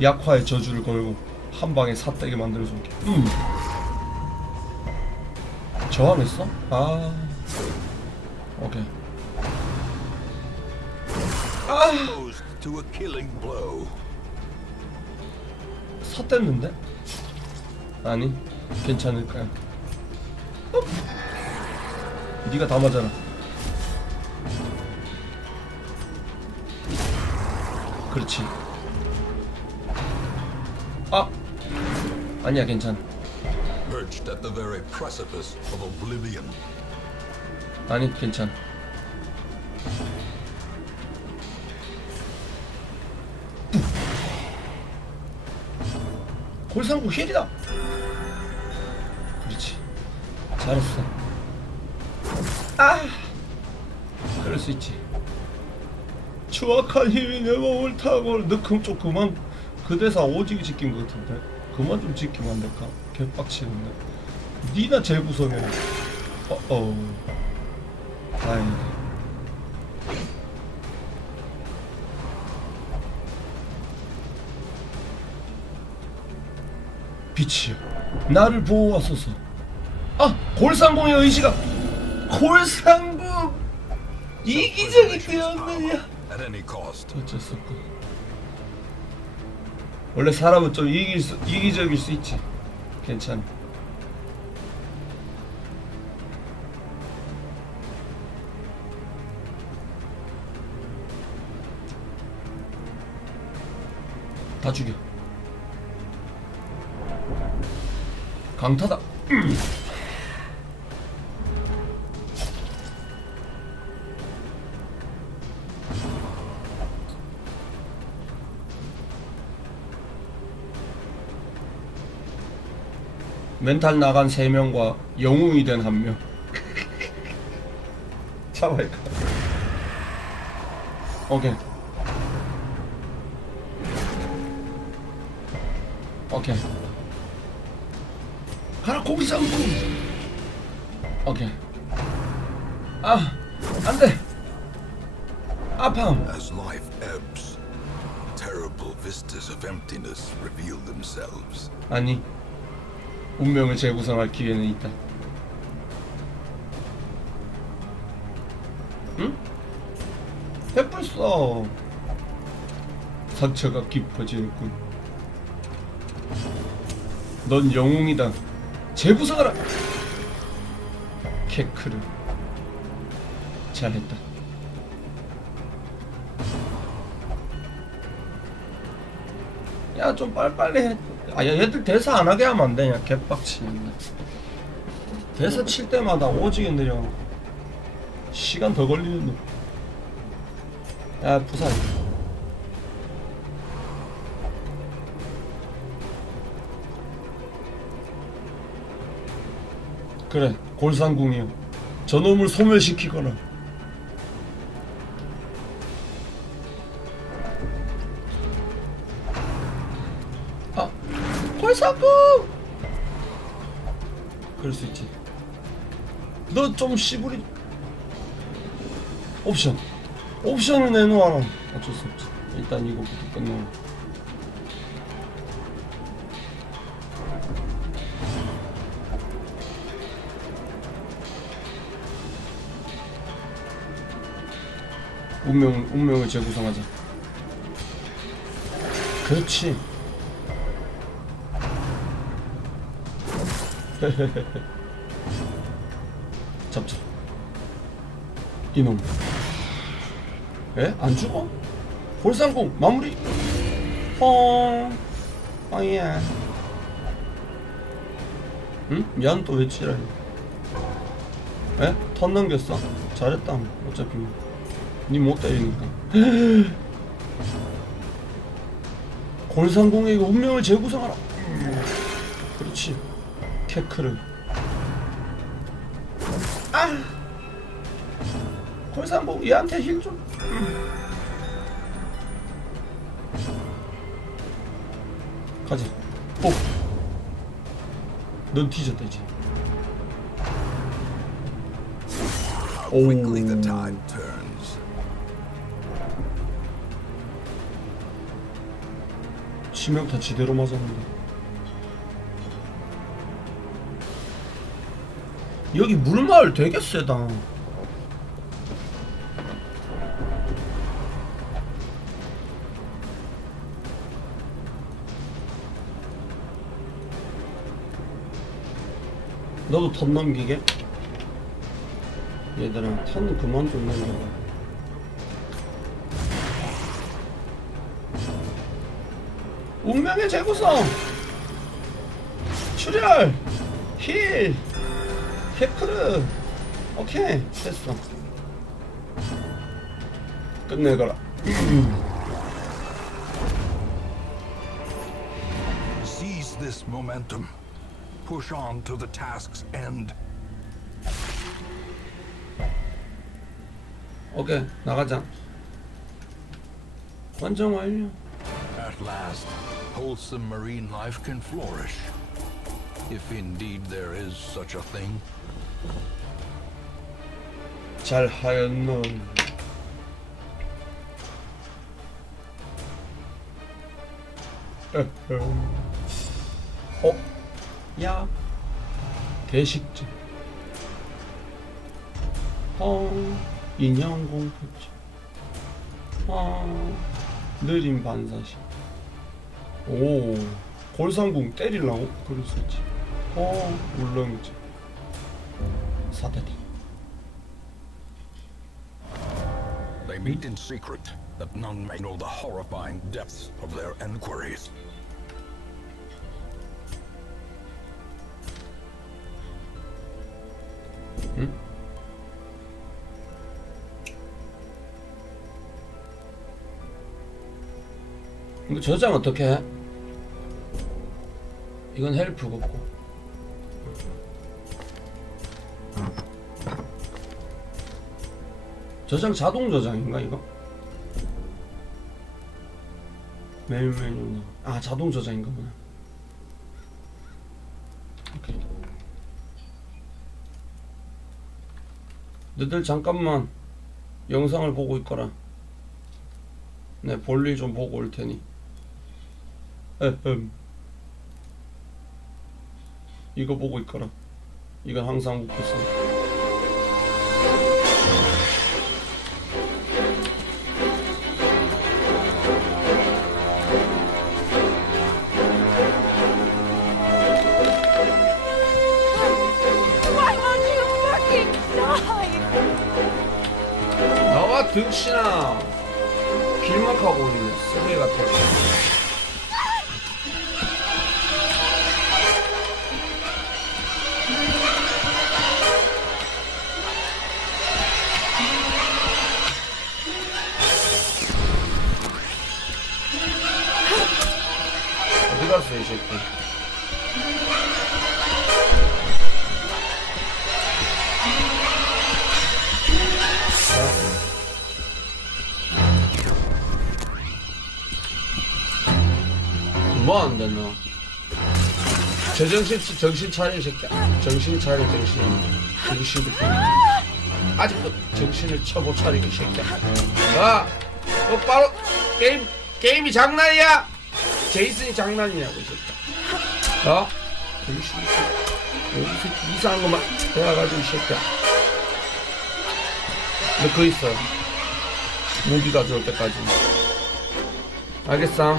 약화의 저주를 걸고 한 방에 삿대게 만들어줄게. 음. 저항했어? 아. 오케이. Blow. 삿댔는데? 아니, 괜찮을까요? 어? 네가 다 맞아라. 그렇지. 아, 아니야 괜찮아. Perched at the very precipice of oblivion. 아니 괜찮아. 골상구 힐이다. 그렇지. 잘했어. 아, 그럴 수 있지. 추악한 힘이 내 몸을 타고 느낌 좀 그만 그 대사 오지게 지킨 것 같은데 그만 좀 지키면 안 될까? 개빡치는데. 니나 제일 구성해. 어 어. 다행이다. 빛이여, 나를 보호하소서. 아, 골상공의 의지가 골상공 이기적이 되었느냐? 어쩔 수 없고. 원래 사람은 좀 이기 수, 이기적일 수 있지. 괜찮아. 다 죽여. 강타다. 멘탈 나간 세 명과 영웅이 된한 명. 잡아야 오케이. 오케이. 가라 고기 잡고. 오케이. 아, 안 돼. 아팜. As life ebbs, terrible vistas of emptiness reveal themselves. 아니. 운명을 재구성할 기회는 있다. 응? 해불써. 상처가 깊어지는군. 넌 영웅이다. 재구성하라. 케크르. 잘했다. 야 좀 빨리빨리 해. 아 야, 얘들 대사 안 하게 하면 안 되냐 개빡치는데. 대사 칠 때마다 오지게 느려. 시간 더 걸리는 놈. 야 부산. 그래 골상궁이요. 저놈을 소멸시키거나. 좀 씨부리. 옵션. 옵션을 내놓아라. 어쩔 수 없지. 일단 이거부터 끝내고. 운명, 운명을 재구성하자. 그렇지. 잡자. 이놈. 에? 안 죽어? 골상공 마무리. 어. 어이야. 응? 얀또왜 치라니? 에? 턴 넘겼어? 잘했다. 어차피 니못 때리니까. 골상공에게 운명을 재구성하라. 그렇지. 케크를. 골상공 얘한테 힐 좀. 가자. 오. 넌 뒤졌다 이제. How quickly the tide turns. 치명타 지대로 맞았는데 여기 물마을 되게 세다 너도 턴 넘기게? 얘들아 턴 그만 좀 넘겨봐 운명의 재구성! 출혈! 힐! 헤프르! 오케이 됐어. 끝내거라. This momentum. Push on to the task's end. 오케이 나가자 완전 완료 At last, wholesome marine life can flourish. If indeed there is such a thing. 잘하였노 어? 야 대식집 어 인형 공포증 어 느린 반사식 오 골상궁 때리려고? 그럴 수 있지 어 울렁이지 사대다 They meet in secret, that none may know the horrifying depths of their enquiries. 이거 저장 어떻게 해? 이건 헬프 걷고. 저장 자동 저장인가 이거? 메뉴 메뉴. 아 자동 저장인가 보네. 오케이. 너들 잠깐만 영상을 보고 있거라. 네 볼일 좀 보고 올 테니 에헴. 이거 보고 있거라. 이건 항상 웃고 있어. Why won't you fucking die? 나와 득신아. 길막하고 있네. 쓰레기 같은. 이 새끼? 뭐 한다 너? 제정신 정신 차려 이 새끼야. 정신 차려 정신. 정신도 아직도 정신을 쳐못 차리고 이 새끼야. 야, 똑바로 게임 게임이 장난이야? 제이슨이 장난이냐고 이 새끼야. 어? 정신 여기서 이상한 것만 해와가지고 이 새끼야. 너그 있어. 무기 가져올 때까지. 알겠어?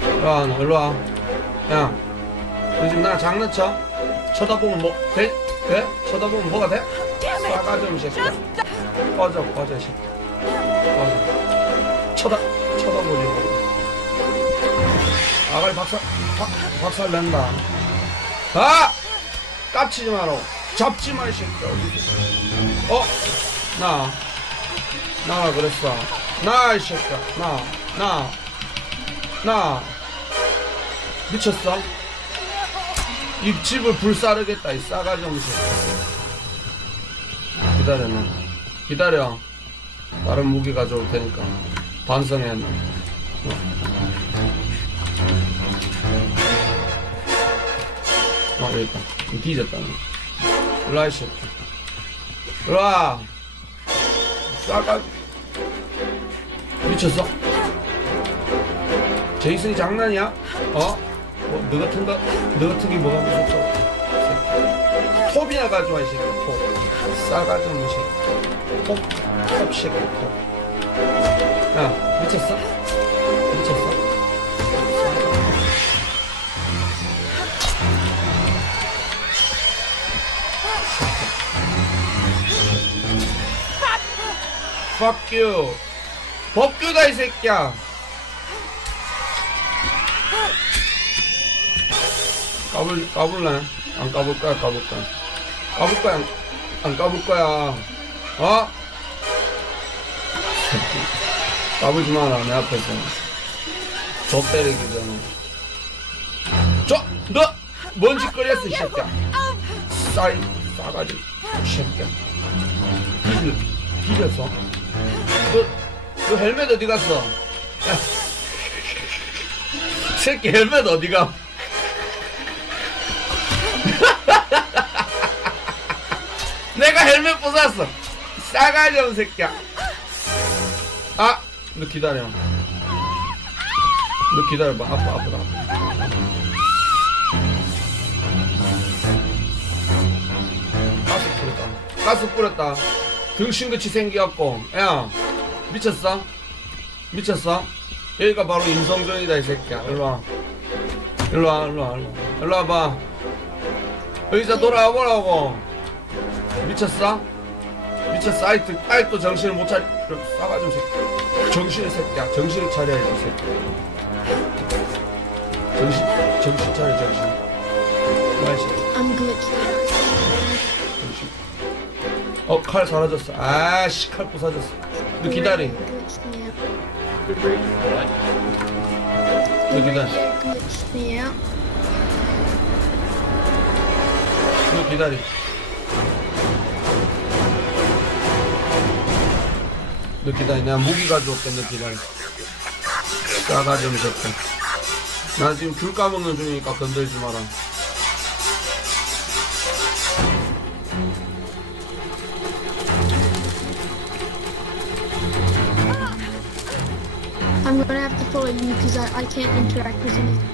일로 와, 너 일로 와. 야, 너 지금 나랑 장난쳐? 쳐다보면 뭐, 돼? 돼? 쳐다보면 뭐가 돼? 싸가지 없는 새끼야. 꺼져, 꺼져, 이 새끼. 쳐다, 쳐다보지 마. 아가리 박살, 박, 박살 낸다. 아! 깝치지 마라. 잡지 마, 이 새끼야. 어디 어? 나. 나 그랬어. 나, 이 새끼야. 나, 나, 나. 미쳤어? 입집을 불사르겠다, 이 싸가지 새끼. 기다려, 너. 기다려. 다른 무기 가져올 테니까. 반성해, 너. 어, 여기 있다. 이 뒤졌다, 너. 일로 와, 이 새끼. 일로 와. 싸가지. 미쳤어? 제이슨이 장난이야? 어? 뭐, 너 같은 거, 너 같은 게 뭐가 무섭다고? 톱이나 가져와, 이 새끼, 톱. 싸가지 없는 새끼. 톱, 톱 새끼, 톱. 야, 미쳤어? 미쳤어? Fuck. 법규다 이 새끼야. 까불 까불래? 안 까불 거야 까불 거야. 까불 거야 안, 안 까불 거야. 어? 까불지 마라 내 앞에서. 저 때리기 전에. 저! 너! 뭔 짓거리 했어 이 새끼야. 싸이 싸가지 이 새끼야. 비빌 비렸어. 너, 너 헬멧 어디 갔어? 야. 새끼 헬멧 어디 가? 내가 헬멧 벗었어. 싸가지 없는 새끼야. 아, 너 기다려. 너 기다려봐. 아파, 아프다. 가스 뿌렸다. 가스 뿌렸다. 등신같이 생겨갖고. 야, 미쳤어? 미쳤어? 여기가 바로 인성전이다, 이 새끼야. 일로와. 일로와, 일로와, 일로와. 일로 와봐. 여기서 돌아와 보라고. 미쳤어? 미쳤어? 아이, 또- 아이 또 정신을 못 차리, 싸가지고 새끼. 정신을 새끼야. 정신을 차려야지, 이 새끼. 정신, 정신 차려, 정신. glitched. 정신. 어, 칼 사라졌어. 아씨, 칼 부서졌어. 너 기다리. 너 out. 너 기다리. 너 기다리. 내가 무기 가져올게. 너 기다리. 싸가지 없는 새끼. 나 지금 귤 까먹는 중이니까 건들지 마라. I'm gonna have to follow you because I, I can't interact with anything.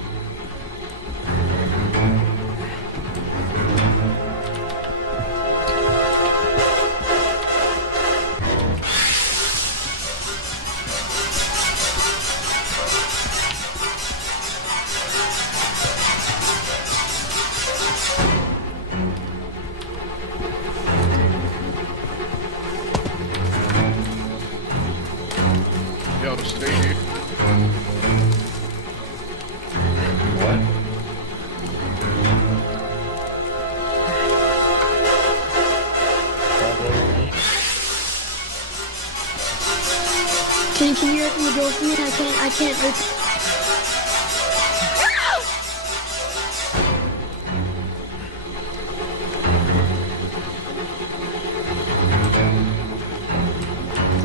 Can, you door for me? I can't. I can't open.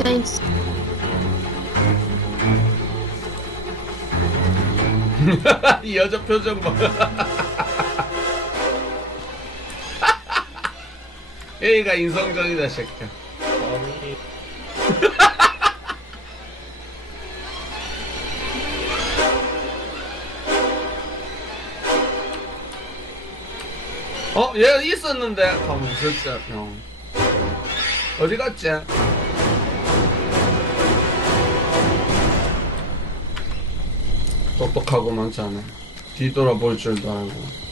Thanks. 이 여자 표정 봐. 얘가 인성전이다, 새끼야. 얘 있었는데 가만 있었지, 형. 어디 갔지? 똑똑하고 많지 않아. 뒤돌아볼 줄도 알고.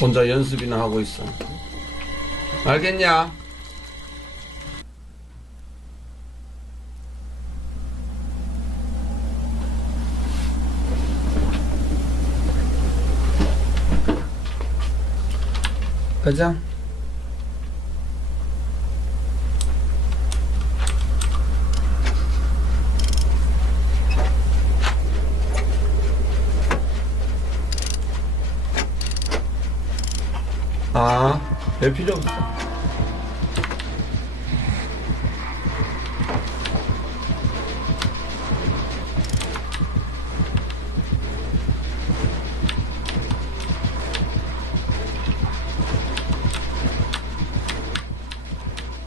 혼자 연습이나 하고 있어. 알겠냐? 가자. 아, 별 필요 없어.